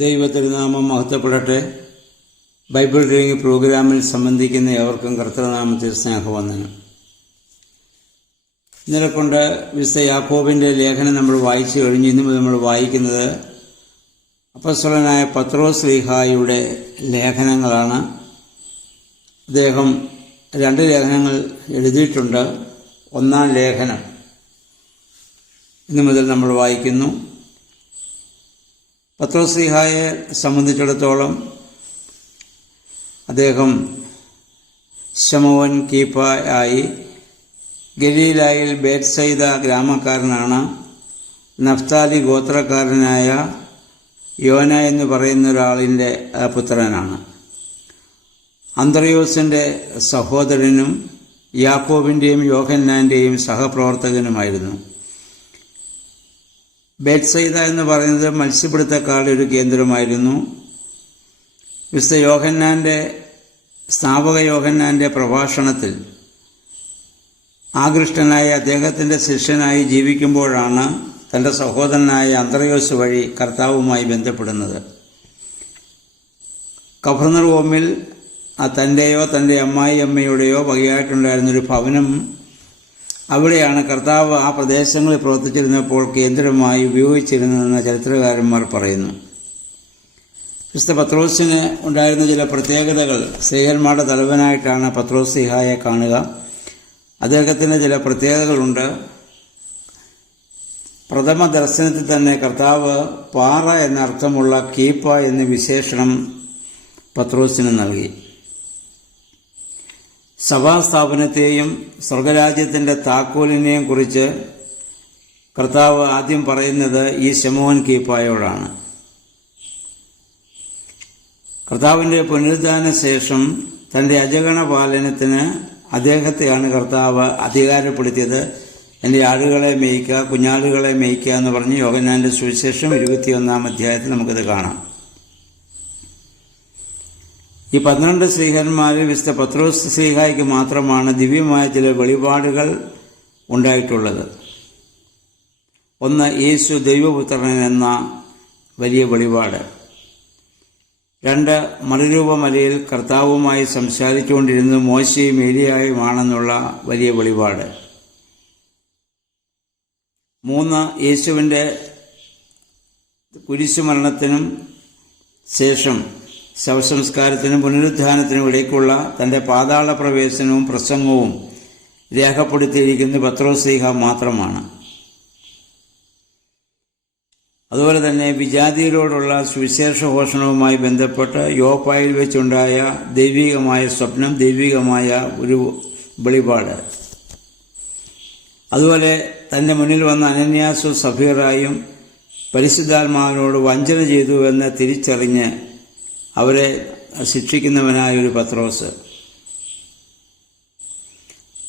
ദൈവതിരുനാമം മഹത്വപ്പെടട്ടെ. Bible reading പ്രോഗ്രാമിൽ സംബന്ധിക്കുന്ന ഏവർക്കും കർത്തൃനാമത്തിൽ സ്നേഹവന്ദനം. ഇന്നലെ കൊണ്ട് വിശുദ്ധ യാക്കോബിൻ്റെ ലേഖനം നമ്മൾ വായിച്ചു കഴിഞ്ഞു. ഇന്ന് നമ്മൾ വായിക്കുന്നത് അപ്പോസ്തലനായ പത്രോസ് ശ്ലീഹായുടെ ലേഖനങ്ങളാണ്. അദ്ദേഹം 2 ലേഖനങ്ങൾ എഴുതിയിട്ടുണ്ട്. ഒന്നാം ലേഖനം ഇന്നു മുതൽ നമ്മൾ വായിക്കുന്നു. പത്രോസ് ശ്ലീഹായെ സംബന്ധിച്ചിടത്തോളം അദ്ദേഹം ശമോൻ കീപ്പായി ഗലീലായിൽ ബേത്സയിദ ഗ്രാമക്കാരനാണ്. നഫ്താലി ഗോത്രക്കാരനായ യോന എന്ന് പറയുന്ന ഒരാളിൻ്റെ പുത്രനാണ്. അന്ത്രയോസിൻ്റെ സഹോദരനും യാക്കോബിൻ്റെയും യോഹന്നാൻ്റെയും സഹപ്രവർത്തകനുമായിരുന്നു. ബേത്സയിദ എന്ന് പറയുന്നത് മത്സ്യപിടുത്തക്കാരുടെ ഒരു കേന്ദ്രമായിരുന്നു. വിശുദ്ധ യോഹന്നാൻ്റെ സ്നാപക യോഹന്നാൻ്റെ പ്രഭാഷണത്തിൽ ആകൃഷ്ടനായി അദ്ദേഹത്തിൻ്റെ ശിഷ്യനായി ജീവിക്കുമ്പോഴാണ് തൻ്റെ സഹോദരനായ അന്ത്രയോസ് വഴി കർത്താവുമായി ബന്ധപ്പെടുന്നത്. കഫർന്നഹൂമിൽ തൻ്റെയോ തൻ്റെ അമ്മായിയമ്മയുടെയോ വകയായിട്ടുണ്ടായിരുന്നൊരു ഭവനം, അവിടെയാണ് കർത്താവ് ആ പ്രദേശങ്ങളിൽ പ്രവർത്തിച്ചിരുന്നപ്പോൾ കേന്ദ്രമായി ഉപയോഗിച്ചിരുന്നതെന്ന് ചരിത്രകാരന്മാർ പറയുന്നു. വിശുദ്ധ പത്രോസിന് ഉണ്ടായിരുന്ന ചില പ്രത്യേകതകൾ. സ്ലീഹന്മാരുടെ തലവനായിട്ടാണ് പത്രോസ് ശ്ലീഹായെ കാണുക. അദ്ദേഹത്തിന് ചില പ്രത്യേകതകളുണ്ട്. പ്രഥമ ദർശനത്തിൽ തന്നെ കർത്താവ് പാറ എന്നർത്ഥമുള്ള കീപ്പ എന്ന വിശേഷണം പത്രോസിന് നൽകി. സഭാസ്ഥാപനത്തെയും സ്വർഗരാജ്യത്തിൻ്റെ താക്കോലിനെയും കുറിച്ച് കർത്താവ് ആദ്യം പറയുന്നത് ഈ ശമോൻ കീപ്പായോടാണ്. കർത്താവിൻ്റെ പുനരുദ്ധാന ശേഷം തൻ്റെ അജഗണ പാലനത്തിന് അദ്ദേഹത്തെയാണ് കർത്താവ് അധികാരപ്പെടുത്തിയത്. എൻ്റെ ആടുകളെ മേയ്ക്കുക, കുഞ്ഞാടുകളെ മേയ്ക്കുക എന്ന് പറഞ്ഞ് യോഹന്നാൻ്റെ സുവിശേഷം 21-ാം അധ്യായത്തിൽ നമുക്കിത് കാണാം. ഈ 12 ശ്ലീഹന്മാരിൽ വിശുദ്ധ പത്രോസ് ശ്ലീഹായ്ക്ക് മാത്രമാണ് ദിവ്യമായ ചില വെളിപാടുകൾ ഉണ്ടായിട്ടുള്ളത്. ഒന്ന്, യേശു ദൈവപുത്രൻ എന്ന വലിയ വെളിപാട്. 2, മറുരൂപമലയിൽ കർത്താവുമായി സംസാരിച്ചുകൊണ്ടിരുന്നത് മോശയും ഏലിയായുമാണെന്നുള്ള വലിയ വെളിപാട്. 3, യേശുവിൻ്റെ കുരിശുമരണത്തിനും ശേഷം ശവസംസ്കാരത്തിനും പുനരുദ്ധാനത്തിനും ഇടയ്ക്കുള്ള തൻ്റെ പാതാള പ്രവേശനവും പ്രസംഗവും രേഖപ്പെടുത്തിയിരിക്കുന്നത് പത്രോസ് ശ്ലീഹ മാത്രമാണ്. അതുപോലെ തന്നെ വിജാതിയരോടുള്ള സുവിശേഷ ഘോഷണവുമായി ബന്ധപ്പെട്ട് യോപ്പായിൽ വെച്ചുണ്ടായ ദൈവികമായ സ്വപ്നം, ദൈവികമായ ഒരു വെളിപാട്. അതുപോലെ തൻ്റെ മുന്നിൽ വന്ന അനന്യാസും സഫീറായും പരിശുദ്ധാത്മാവിനോട് വഞ്ചന ചെയ്തു എന്ന് തിരിച്ചറിഞ്ഞ് അവരെ ശിക്ഷിക്കുന്നവനായൊരു പത്രോസ്.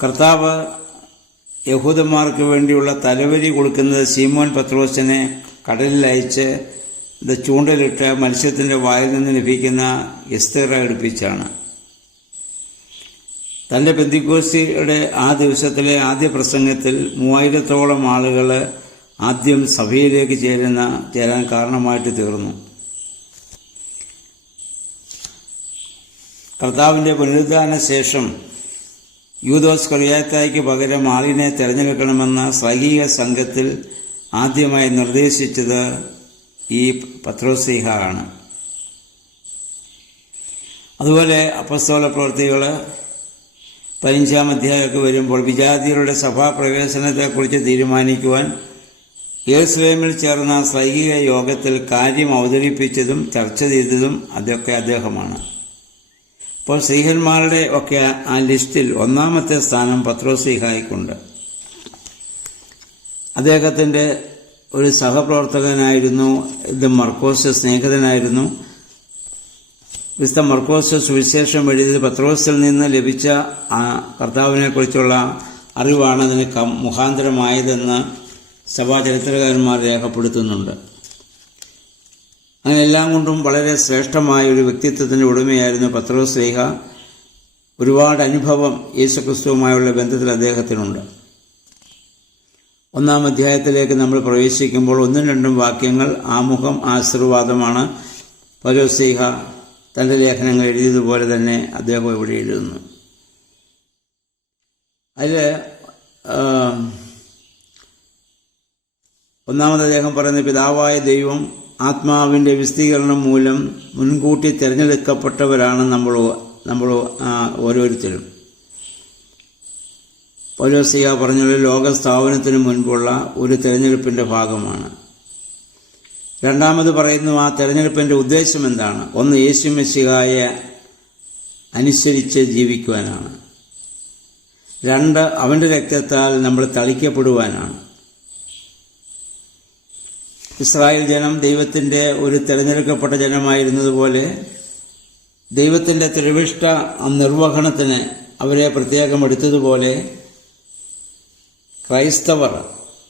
കർത്താവ് യഹൂദന്മാർക്ക് വേണ്ടിയുള്ള തലവരി കൊടുക്കുന്നത് ശീമോൻ പത്രോസിനെ കടലിൽ അയച്ച് ചൂണ്ടലിട്ട് മത്സ്യത്തിൻ്റെ വായിൽ നിന്ന് ലഭിക്കുന്ന എസ്തേറ എടുപ്പിച്ചാണ്. തൻ്റെ പെന്തിക്കോസ്തിയുടെ ആ ദിവസത്തിലെ ആദ്യ പ്രസംഗത്തിൽ 3000-ഓളം ആളുകൾ ആദ്യം സഭയിലേക്ക് ചേരാൻ കാരണമായിട്ട് തീർന്നു. കർത്താവിൻ്റെ പുനരുദ്ധാന ശേഷം യൂദോസ് കറിയാത്തായ്ക്ക് പകരം ആളിനെ തിരഞ്ഞെടുക്കണമെന്ന ശ്ലൈഹിക സംഘത്തിൽ ആദ്യമായി നിർദ്ദേശിച്ചത് ഈ പത്രോസ് ശ്ലീഹ ആണ്. അതുപോലെ അപ്പസ്തോല പ്രവൃത്തികൾ 15-ാം അധ്യായമൊക്കെ വരുമ്പോൾ വിജാതിയരുടെ സഭാപ്രവേശനത്തെക്കുറിച്ച് തീരുമാനിക്കുവാൻ യെരുശലേമിൽ ചേർന്ന ശ്ലൈഹിക യോഗത്തിൽ കാര്യം അവതരിപ്പിച്ചതും ചർച്ച ചെയ്തതും അതൊക്കെ അദ്ദേഹമാണ്. അപ്പോൾ ശ്ലീഹന്മാരുടെ ഒക്കെ ആ ലിസ്റ്റിൽ 1-ാമത്തെ സ്ഥാനം പത്രോസ് ശ്ലീഹായ്ക്കുണ്ട്. അദ്ദേഹത്തിൻ്റെ ഒരു സഹപ്രവർത്തകനായിരുന്നു മർക്കോസ്, സ്നേഹിതനായിരുന്നു. വിശുദ്ധ മർക്കോസ് സുവിശേഷം എഴുതിയത് പത്രോസിൽ നിന്ന് ലഭിച്ച ആ കർത്താവിനെക്കുറിച്ചുള്ള അറിവാണ് അതിന് മുഖാന്തരമായതെന്ന് സഭാചരിത്രകാരന്മാർ രേഖപ്പെടുത്തുന്നുണ്ട്. അങ്ങനെ എല്ലാം കൊണ്ടും വളരെ ശ്രേഷ്ഠമായ ഒരു വ്യക്തിത്വത്തിൻ്റെ ഉടമയായിരുന്നു പത്രോസ് ശ്ലീഹ. ഒരുപാട് അനുഭവം യേശുക്രിസ്തുവുമായുള്ള ബന്ധത്തിൽ അദ്ദേഹത്തിനുണ്ട്. 1-ാം അധ്യായത്തിലേക്ക് നമ്മൾ പ്രവേശിക്കുമ്പോൾ 1-2 വാക്യങ്ങൾ ആമുഖം, ആശീർവാദമാണ്. പൗലോസ്ലീഹ തൻ്റെ ലേഖനങ്ങൾ എഴുതിയതുപോലെ തന്നെ അദ്ദേഹം ഇവിടെ എഴുതുന്നു. അതിൽ ഒന്നാമത് അദ്ദേഹം പറയുന്ന, പിതാവായ ദൈവം ആത്മാവിൻ്റെ വിശദീകരണം മൂലം മുൻകൂട്ടി തിരഞ്ഞെടുക്കപ്പെട്ടവരാണ് നമ്മൾ ഓരോരുത്തരും. പൗലോസ്ലീഹ പറഞ്ഞത് ലോക സ്ഥാപനത്തിന് മുൻപുള്ള ഒരു തിരഞ്ഞെടുപ്പിൻ്റെ ഭാഗമാണ്. രണ്ടാമത് പറയുന്നു, ആ തിരഞ്ഞെടുപ്പിൻ്റെ ഉദ്ദേശം എന്താണ്? ഒന്ന്, യേശു മിശിഹായെ അനുസരിച്ച് ജീവിക്കുവാനാണ്. രണ്ട്, അവൻ്റെ രക്തത്താൽ നമ്മൾ തളിക്കപ്പെടുവാനാണ്. ഇസ്രായേൽ ജനം ദൈവത്തിൻ്റെ ഒരു തിരഞ്ഞെടുക്കപ്പെട്ട ജനമായിരുന്നതുപോലെ ദൈവത്തിൻ്റെ തിരുവിഷ്ട നിർവഹണത്തിന് അവരെ പ്രത്യേകം എടുത്തതുപോലെ ക്രൈസ്തവർ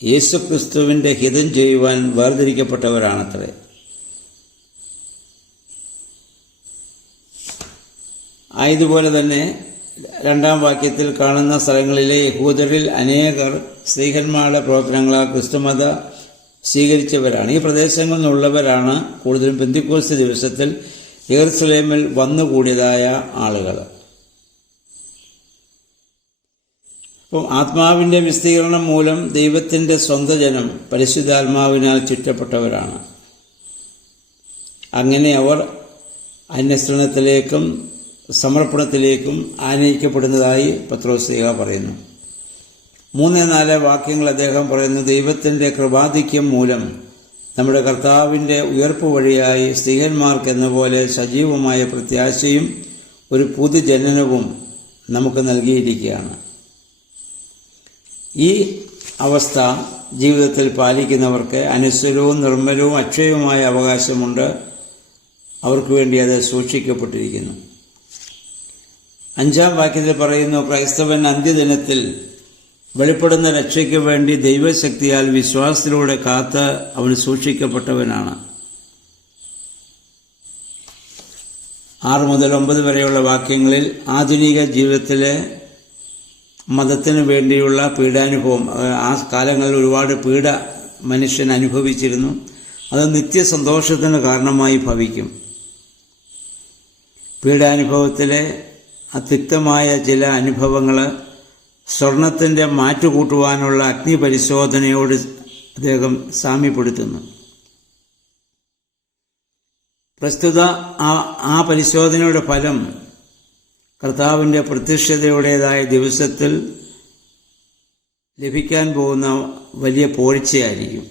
യേശുക്രിസ്തുവിൻ്റെ ഹിതം ചെയ്യുവാൻ വേർതിരിക്കപ്പെട്ടവരാണത്രേ. ആയതുപോലെ തന്നെ രണ്ടാം വാക്യത്തിൽ കാണുന്ന സ്ഥലങ്ങളിലെ യഹൂദരിൽ അനേകർ സ്ത്രീഹന്മാരുടെ പ്രവർത്തനങ്ങളാൽ ക്രിസ്തുമത സ്വീകരിച്ചവരാണ്. ഈ പ്രദേശങ്ങളിൽ നിന്നുള്ളവരാണ് കൂടുതലും പെന്തിക്കോസ്ത് ദിവസത്തിൽ യെരുശലേമിൽ വന്നുകൂടിയതായ ആളുകൾ. അപ്പം ആത്മാവിൻ്റെ വിസ്തീർണം മൂലം ദൈവത്തിൻ്റെ സ്വന്തം ജനം പരിശുദ്ധാത്മാവിനാൽ ചുറ്റപ്പെട്ടവരാണ്. അങ്ങനെ അവർ അന്യശ്രണത്തിലേക്കും സമർപ്പണത്തിലേക്കും ആനയിക്കപ്പെടുന്നതായി പത്രോസ്ലീഹ പറയുന്നു. 3-4 വാക്യങ്ങൾ അദ്ദേഹം പറയുന്നു, ദൈവത്തിൻ്റെ കൃപാധിക്യം മൂലം നമ്മുടെ കർത്താവിൻ്റെ ഉയർപ്പ് വഴിയായി സ്ത്രീഹന്മാർക്കെന്ന പോലെ സജീവമായ പ്രത്യാശയും ഒരു പുതുജനനവും നമുക്ക് നൽകിയിരിക്കുകയാണ്. ഈ അവസ്ഥ ജീവിതത്തിൽ പാലിക്കുന്നവർക്ക് അനശ്വരവും നിർമ്മലവും അക്ഷയവുമായ അവകാശമുണ്ട്. അവർക്ക് വേണ്ടി അത് സൂക്ഷിക്കപ്പെട്ടിരിക്കുന്നു. 5-ാം വാക്യത്തിൽ പറയുന്നു, ക്രൈസ്തവൻ അന്ത്യദിനത്തിൽ വെളിപ്പെടുന്ന രക്ഷയ്ക്ക് വേണ്ടി ദൈവശക്തിയാൽ വിശ്വാസത്തിലൂടെ കാത്ത് അവൻ സൂക്ഷിക്കപ്പെട്ടവനാണ്. 6 മുതൽ 9 വരെയുള്ള വാക്യങ്ങളിൽ ആധുനിക ജീവിതത്തിലെ മതത്തിന് വേണ്ടിയുള്ള പീഡാനുഭവം, ആ കാലങ്ങളിൽ ഒരുപാട് പീഡ മനുഷ്യൻ അനുഭവിച്ചിരുന്നു. അത് നിത്യസന്തോഷത്തിന് കാരണമായി ഭവിക്കും. പീഡാനുഭവത്തിലെ അതിക്തമായ ചില അനുഭവങ്ങൾ സ്വർണത്തിൻ്റെ മാറ്റുകൂട്ടുവാനുള്ള അഗ്നിപരിശോധനയോട് അദ്ദേഹം സാമ്യപ്പെടുത്തുന്നു. പ്രസ്തുത ആ പരിശോധനയുടെ ഫലം കർത്താവിൻ്റെ പ്രത്യക്ഷതയുടേതായ ദിവസത്തിൽ ലഭിക്കാൻ പോകുന്ന വലിയ പോഴ്ചയായിരിക്കും.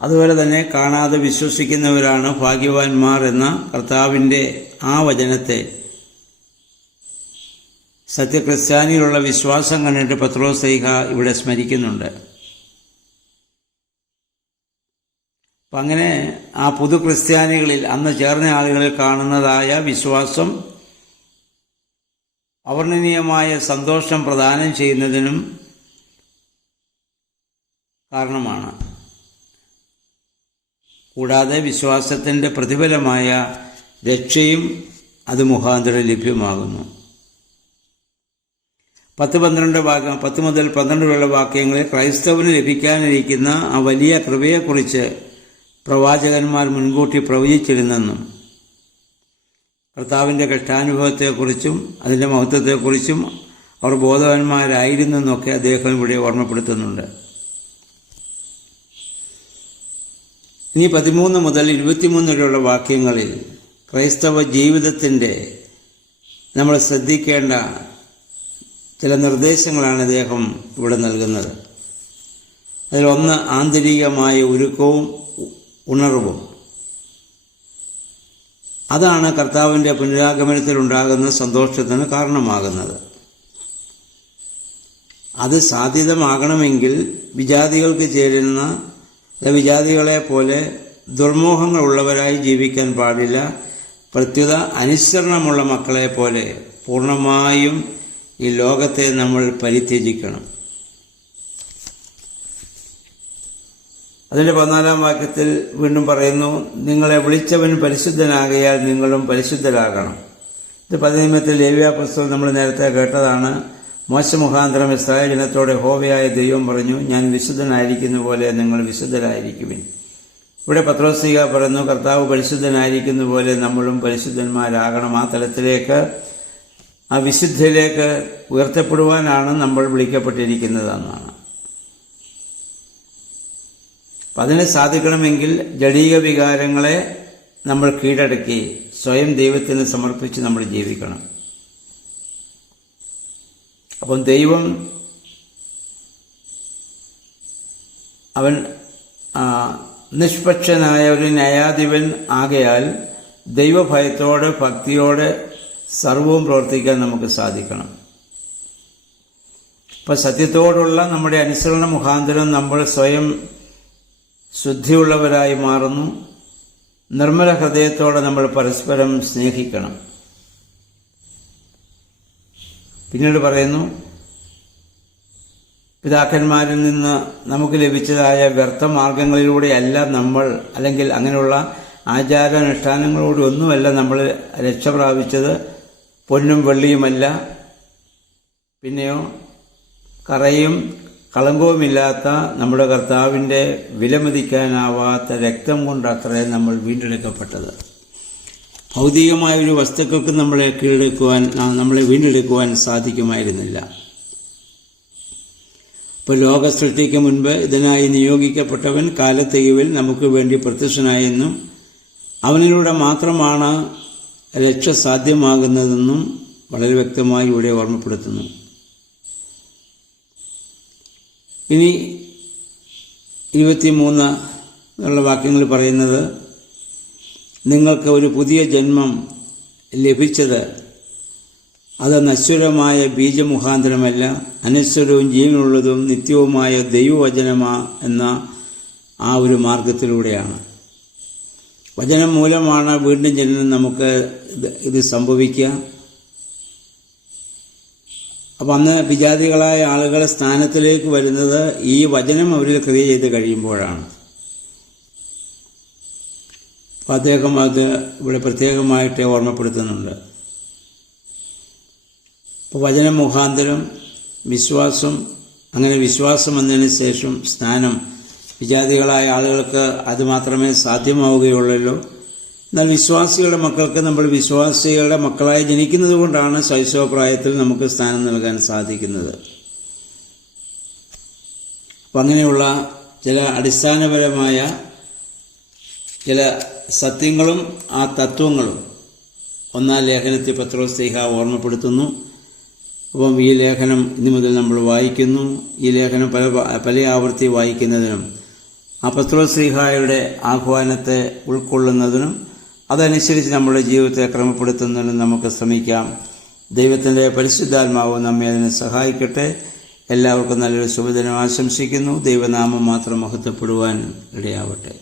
അതുപോലെ തന്നെ കാണാതെ വിശ്വസിക്കുന്നവരാണ് ഭാഗ്യവാന്മാർ എന്ന കർത്താവിൻ്റെ ആ വചനത്തെ സത്യക്രിസ്ത്യാനിയിലുള്ള വിശ്വാസം കണ്ടിട്ട് പത്രോസ്ലീഹ ഇവിടെ സ്മരിക്കുന്നുണ്ട്. അപ്പം അങ്ങനെ ആ പുതു ക്രിസ്ത്യാനികളിൽ അന്ന് ചേർന്ന ആളുകളിൽ കാണുന്നതായ വിശ്വാസം അവർണ്ണനീയമായ സന്തോഷം പ്രദാനം ചെയ്യുന്നതിനും കാരണമാണ്. കൂടാതെ വിശ്വാസത്തിൻ്റെ പ്രതിഫലമായ രക്ഷയും അത് മുഖാന്തരം ലഭ്യമാകുന്നു. 10 മുതൽ 12 വരെയുള്ള വാക്യങ്ങളിൽ ക്രൈസ്തവന് ലഭിക്കാനിരിക്കുന്ന ആ വലിയ കൃപയെക്കുറിച്ച് പ്രവാചകന്മാർ മുൻകൂട്ടി പ്രവചിച്ചിരുന്നെന്നും കർത്താവിൻ്റെ കഷ്ടാനുഭവത്തെക്കുറിച്ചും അതിൻ്റെ മഹത്വത്തെക്കുറിച്ചും അവർ ബോധവാന്മാരായിരുന്നെന്നൊക്കെ അദ്ദേഹം ഇവിടെ ഓർമ്മപ്പെടുത്തുന്നുണ്ട്. ഇനി 13 മുതൽ 23 വരെയുള്ള വാക്യങ്ങളിൽ ക്രൈസ്തവ ജീവിതത്തിൻ്റെ നമ്മൾ ശ്രദ്ധിക്കേണ്ട ചില നിർദ്ദേശങ്ങളാണ് അദ്ദേഹം ഇവിടെ നൽകുന്നത്. അതിലൊന്ന് ആന്തരികമായ ഒരുക്കവും ഉണർവും. അതാണ് കർത്താവിൻ്റെ പുനരാഗമനത്തിലുണ്ടാകുന്ന സന്തോഷത്തിന് കാരണമാകുന്നത്. അത് സാധ്യതമാകണമെങ്കിൽ വിജാതികൾക്ക് ചേരുന്ന വിജാതികളെ പോലെ ദുർമോഹങ്ങളുള്ളവരായി ജീവിക്കാൻ പാടില്ല. പ്രത്യുത അനുസരണമുള്ള മക്കളെ പോലെ പൂർണ്ണമായും ഈ ലോകത്തെ നമ്മൾ പരിത്യജിക്കണം. അതിൻ്റെ 14-ാം വാക്യത്തിൽ വീണ്ടും പറയുന്നു, നിങ്ങളെ വിളിച്ചവൻ പരിശുദ്ധനാകയാൽ നിങ്ങളും പരിശുദ്ധരാകണം. ഇത് പതിനിയമത്തിൽ ലേവ്യ പുസ്തകം നമ്മൾ നേരത്തെ കേട്ടതാണ്. മോശ മുഖാന്തരം ഇസ്രായേൽ ജനത്തോടെ യഹോവയായ ദൈവം പറഞ്ഞു, ഞാൻ വിശുദ്ധനായിരിക്കുന്ന പോലെ നിങ്ങൾ വിശുദ്ധരായിരിക്കുവിൻ. ഇവിടെ പത്രോസ്ലീഹ പറയുന്നു, കർത്താവ് പരിശുദ്ധനായിരിക്കുന്ന പോലെ നമ്മളും പരിശുദ്ധന്മാരാകണം. ആ തലത്തിലേക്ക്, ആ വിശുദ്ധിയിലേക്ക് ഉയർത്തപ്പെടുവാനാണ് നമ്മൾ വിളിക്കപ്പെട്ടിരിക്കുന്നതെന്നാണ്. അപ്പം അതിന് സാധിക്കണമെങ്കിൽ ജഡീക വികാരങ്ങളെ നമ്മൾ കീഴടക്കി സ്വയം ദൈവത്തിന് സമർപ്പിച്ച് നമ്മൾ ജീവിക്കണം. അപ്പം ദൈവം അവൻ നിഷ്പക്ഷനായ ഒരു ന്യായാധിപൻ ആകയാൽ ദൈവഭയത്തോടെ ഭക്തിയോടെ സർവവും പ്രവർത്തിക്കാൻ നമുക്ക് സാധിക്കണം. അപ്പം സത്യത്തോടുള്ള നമ്മുടെ അനുസരണ മുഖാന്തരം നമ്മൾ സ്വയം ശുദ്ധിയുള്ളവരായി മാറുന്നു. നിർമ്മല ഹൃദയത്തോടെ നമ്മൾ പരസ്പരം സ്നേഹിക്കണം. പിന്നീട് പറയുന്നു, പിതാക്കന്മാരിൽ നിന്ന് നമുക്ക് ലഭിച്ചതായ വ്യർത്ഥ മാർഗങ്ങളിലൂടെയല്ല നമ്മൾ, അല്ലെങ്കിൽ അങ്ങനെയുള്ള ആചാരാനുഷ്ഠാനങ്ങളോടെ ഒന്നുമല്ല നമ്മൾ രക്ഷ പ്രാപിച്ചത്. പൊന്നും വെള്ളിയുമല്ല, പിന്നെയോ കറയും കളങ്കവുമില്ലാത്ത നമ്മുടെ കർത്താവിൻ്റെ വിലമതിക്കാനാവാത്ത രക്തം കൊണ്ടത്രേ നമ്മൾ വീണ്ടെടുക്കപ്പെട്ടത്. ഭൗതികമായ ഒരു വസ്തുക്കൾക്ക് നമ്മളെ വീണ്ടെടുക്കുവാൻ സാധിക്കുമായിരുന്നില്ല. ഇപ്പോൾ ലോക സൃഷ്ടിക്ക് മുൻപ് ഇതിനായി നിയോഗിക്കപ്പെട്ടവൻ കാലത്തികവിൽ നമുക്ക് വേണ്ടി പ്രത്യക്ഷനായെന്നും അവനിലൂടെ മാത്രമാണ് രക്ഷ സാധ്യമാകുന്നതെന്നും വളരെ വ്യക്തമായി ഇവിടെ ഓർമ്മപ്പെടുത്തുന്നു. ഇനി 23 എന്നുള്ള വാക്യങ്ങൾ പറയുന്നത്, നിങ്ങൾക്ക് ഒരു പുതിയ ജന്മം ലഭിച്ചത് അത് നശ്വരമായ ബീജമുഖാന്തരമല്ല, അനശ്വരവും ജീവനുള്ളതും നിത്യവുമായ ദൈവവചനമാ എന്ന ആ ഒരു മാർഗത്തിലൂടെയാണ്. വചനം മൂലമാണ് വീണ്ടും ജനനം നമുക്ക് ഇത് സംഭവിക്കുക. അപ്പം അന്ന് വിജാതികളായ ആളുകളെ സ്ഥാനത്തിലേക്ക് വരുന്നത് ഈ വചനം അവരിൽ ക്രിയ ചെയ്ത് കഴിയുമ്പോഴാണ്. അപ്പം അദ്ദേഹം അത് ഇവിടെ പ്രത്യേകമായിട്ട് ഓർമ്മപ്പെടുത്തുന്നുണ്ട്. അപ്പോൾ വചനം മുഖാന്തരം വിശ്വാസം, അങ്ങനെ വിശ്വാസം വന്നതിന് ശേഷം സ്നാനം. വിജാതികളായ ആളുകൾക്ക് അത് മാത്രമേ സാധ്യമാവുകയുള്ളല്ലോ. എന്നാൽ വിശ്വാസികളുടെ മക്കൾക്ക് നമ്മൾ വിശ്വാസികളുടെ മക്കളായി ജനിക്കുന്നത് കൊണ്ടാണ് ശൈശവപ്രായത്തിൽ നമുക്ക് സ്ഥാനം നൽകാൻ സാധിക്കുന്നത്. അപ്പം അങ്ങനെയുള്ള ചില അടിസ്ഥാനപരമായ ചില സത്യങ്ങളും ആ തത്വങ്ങളും 1-ാം ലേഖനത്തിൽ പത്രോസ്ലീഹ ഓർമ്മപ്പെടുത്തുന്നു. അപ്പം ഈ ലേഖനം ഇനി മുതൽ നമ്മൾ വായിക്കുന്നു. ഈ ലേഖനം പല ആവർത്തി വായിക്കുന്നതിനും ആ പത്രോസ്ലീഹായുടെ ആഹ്വാനത്തെ ഉൾക്കൊള്ളുന്നതിനും അതനുസരിച്ച് നമ്മുടെ ജീവിതത്തെ ക്രമപ്പെടുത്തുന്നതിനും നമുക്ക് ശ്രമിക്കാം. ദൈവത്തിൻ്റെ പരിശുദ്ധാത്മാവ് നമ്മെ അതിനെ സഹായിക്കട്ടെ. എല്ലാവർക്കും നല്ലൊരു ശുഭദിനം ആശംസിക്കുന്നു. ദൈവനാമം മാത്രം മഹത്വപ്പെടുവാൻ ഇടയാവട്ടെ.